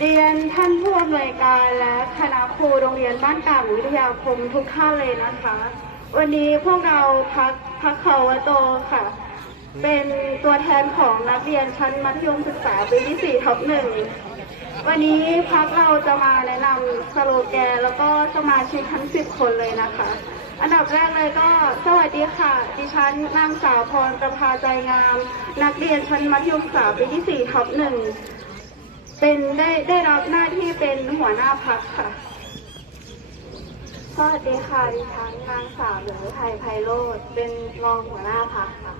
เรียนท่านผู้อำนวยการและคณะครูโรงเรียนบ้านกางวิทยาคมทุกท่านเลยนะคะ วันนี้พวกเราพักพักเขาวโตค่ะ เป็นตัวแทนของนักเรียนชั้นมัธยมศึกษาปีที่4ทับหนึ่งวันนี้พักเราจะมาแนะนำสโลแกนแล้วก็สมาชิกทั้ง10คนเลยนะคะ อันดับแรกเลยก็สวัสดีค่ะ ดิฉันนางสาวพรประภาใจงาม นักเรียนชั้นมัธยมศึกษาปีที่4ทับหนึ่ง เป็นได้ได้รับหน้าที่เป็นหัวหน้าพักค่ะ สวัสดีค่ะดิฉันนางสาวเหลือไทยไพโรธเป็นรองหัวหน้าพักค่ะ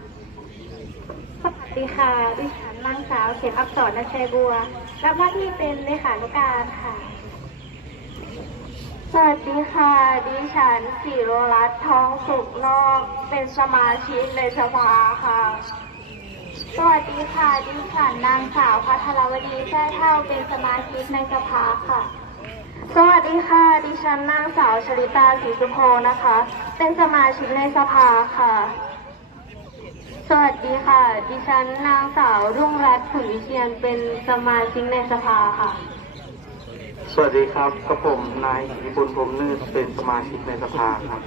สวัสดีค่ะดิฉันนางสาวเขียนอักษรนชชัยบัว รับหน้าที่เป็นเลขานุการค่ะ สวัสดีค่ะดิฉันสิโรรัตน์ทองสุกนอก เป็นสมาชิกในสภาค่ะ สวัสดีค่ะดิฉันนางสาวพัทรวดีแท้เท่าเป็นสมาชิกในสภาค่ะ สวัสดีค่ะ ดิฉันนางสาวชลิตาศรีสุโพนะคะ เป็นสมาชิกในสภาค่ะ สวัสดีค่ะ ดิฉันนางสาวรุ่งรัตน์ขุนวิเชียนเป็นสมาชิกในสภาค่ะ สวัสดีครับกระผมนายอิทธิพลพรหมนืดเป็นสมาชิกในสภาครับ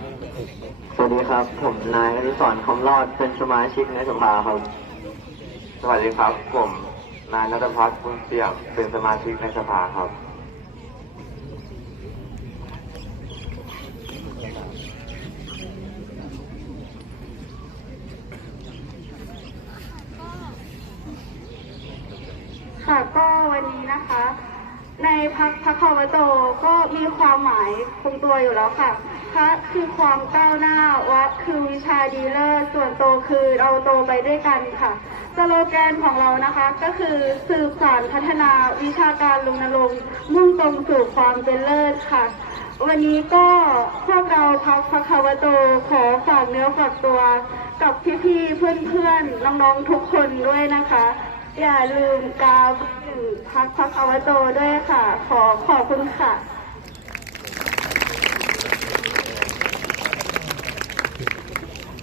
สวัสดีครับ ผมนายอดิศรคำรอดเป็นสมาชิกในสภาครับ สวัสดีครับผมนายนัทพัฒน์บุญเสี่ยมเป็นสมาชิกในสภาครับ ค่ะก็วันนี้นะคะ ในพักพักคาวโตก็มีความหมายคงตัวอยู่แล้วค่ะพระคือความก้าวหน้า วัดคือวิชาดีเลิศส่วนโตคือเราโตไปด้วยกันค่ะ สโลแกนของเรานะคะก็คือสืบสานพัฒนาวิชาการลงนรงมุ่งตรงสู่ความเป็นเลิศค่ะ วันนี้ก็พวกเราพักพักคาวโตขอฝากเนื้อฝากตัวกับพี่ๆ เพื่อนๆ น้องๆ ทุกคนด้วยนะคะ อย่าลืมกาวถึงพักพักอวโตด้วยค่ะ ขอขอบคุณค่ะ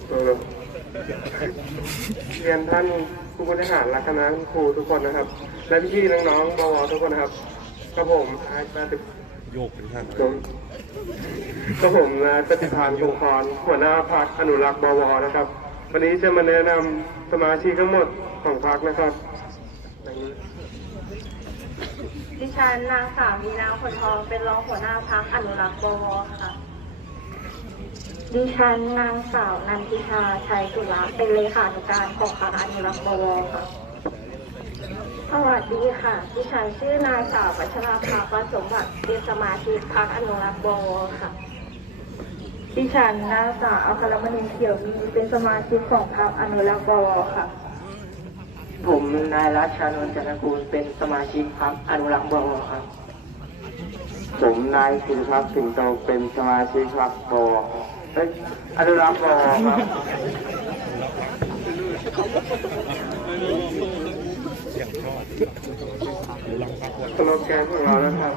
เออ เรียนท่านผู้บริหารและคณะครูทุกคนนะครับ และพี่ๆน้องๆบวทุกคนนะครับกระผมนายปฏิโยกเป็นท่านกระผมนายปฏิพานคงคอนหัวหน้าพักอนุรักษ์บวนะครับ วันนี้จะมาแนะนำสมาชิกทั้งหมดของพักนะครับดังนี้ดิฉันนางสาวมีนางผลทองเป็นรองหัวหน้าพักอนุรักษ์บวค่ะ ดิฉันนางสาวนันทิชาชัยสุระเป็นเลขานุการของพักอนุรักษ์บวค่ะ สวัสดีค่ะ ดิฉันชื่อนางสาวปัชราภาประสมบัติเป็นสมาชิกพักอนุรักษ์บวค่ะ ดิฉันนางสาวอัครมณีเขียวมีเป็นสมาชิกของพรรคอนุรักษ์บวค่ะ ผมนายรัชชานนท์จันทกูลเป็นสมาชิกพรรคอนุรักษ์บวครับ ผมนายสิริพัฒน์สิงโตเป็นสมาชิกพรรคบวเอ้ยอนุรักษ์บวครับสโลแกนของเรานะครับ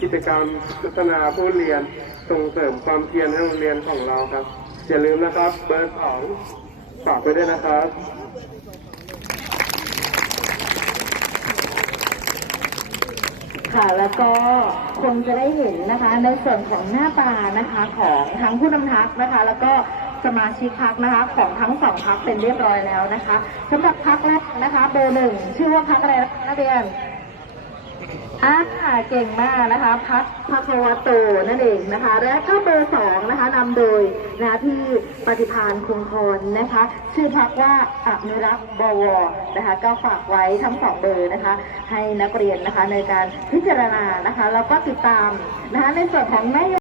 กิจกรรมพัฒนาผู้เรียนส่งเสริมความเพียรให้โรงเรียนของเราครับ อย่าลืมนะครับ เบอร์สองฝากไปด้วยนะครับ ค่ะ แล้วก็คงจะได้เห็นนะคะในส่วนของหน้าตานะคะของทั้งผู้นำพักนะคะ แล้วก็สมาชิกพักนะคะ ของทั้งสองพักเป็นเรียบร้อยแล้วนะคะสำหรับพักแรกนะคะ เบอร์หนึ่งชื่อว่าพักอะไรนะคะนักเรียน อ่าเก่งมากนะคะพักพักวโตนั่นเองนะคะ และก็เบอร์สองนะคะนำโดยนะคะที่ปฏิพานคงคอนนะคะ ชื่อพักว่าอนุรักษ์บวนะคะ ก็ฝากไว้ทั้งสองเบอร์นะคะ ให้นักเรียนนะคะในการพิจารณานะคะ แล้วก็ติดตามนะคะในส่วนของแม่